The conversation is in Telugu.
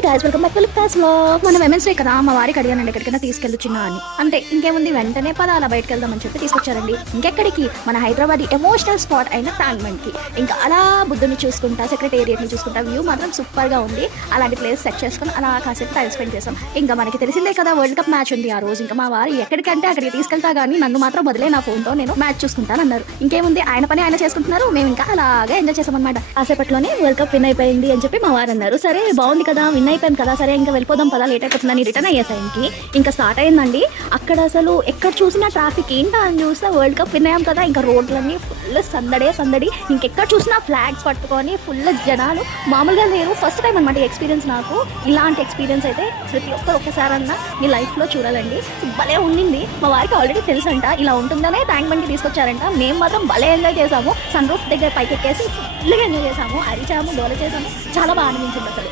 Hey guys, welcome back to Lipta's vlog. మన విమెన్స్ డే కదా, మా వారికి అడిగానండి ఎక్కడికైనా తీసుకెళ్ళు చిన్న అని. అంటే ఇంకేముంది, వెంటనే పద అలా బయటకు వెళ్దామని చెప్పి తీసుకొచ్చారండి. ఇంకెక్కడికి, మన హైదరాబాద్ ఎమోషనల్ స్పాట్ అయిన ట్యాంక్ కి. ఇంకా అలా బుద్ధుని చూసుకుంటా, సెక్రటేరియట్ ని చూసుకుంటా, వ్యూ మాత్రం సూపర్ గా ఉంది. అలాంటి ప్లేస్ సెట్ చేసుకుని అలా కాసేపు టైం స్పెండ్ చేసాం. ఇంకా మనకి తెలిసిందే కదా, వరల్డ్ కప్ మ్యాచ్ ఉంది ఆ రోజు. ఇంకా మా వారు ఎక్కడికంటే అక్కడికి తీసుకెళ్తా గానీ నన్ను మాత్రం వదిలే, నా ఫోన్ తో నేను మ్యాచ్ చూసుకుంటాను అన్నారు. ఇంకేముంది, ఆయన పని ఆయన చేసుకుంటున్నారు, మేము ఇంకా అలాగే ఎంజాయ్ చేసాం అనమాట. కాసేపట్లోనే వరల్డ్ కప్ విన్ అయిపోయింది అని చెప్పి మా వారు అన్నారు. సరే బాగుంది కదా, విన్ అయిపోయింది కదా, సరే ఇంకా వెళ్ళిపోదాం పదా, లేట్ అయిపోతుందని రిటర్న్ అయ్యేసరికి ఇంకా స్టార్ట్ అయిందండి. అక్కడ అసలు ఎక్కడ చూసినా ట్రాఫిక్, ఏంటా అని చూస్తే వరల్డ్ కప్ విన్ అయ్యాం కదా, ఇంకా రోడ్లన్నీ ఫుల్ సందడి. ఇంకెక్కడ చూసినా ఫ్లాగ్స్ పట్టుకొని ఫుల్ జనాలు, మామూలుగా లేరు. ఫస్ట్ టైం అనమాట ఎక్స్పీరియన్స్ నాకు. ఇలాంటి ఎక్స్పీరియన్స్ అయితే ప్రతి ఒక్కరు ఒక్కసారన్నా మీ లైఫ్లో చూడాలండి. భలే ఉండింది. మా వారికి ఆల్రెడీ తెలుసంట ఇలా ఉంటుందనే ట్యాంక్ బండ్కి తీసుకొచ్చారంట. మేము మాత్రం భలే ఎంజాయ్ చేసాము. సన్ రూఫ్ దగ్గర పైకి ఎక్కేసి ఫుల్గా ఎంజాయ్ చేసాము, అరిచాము, గోల చేసాము. చాలా బాగా అనిపించింది అసలు.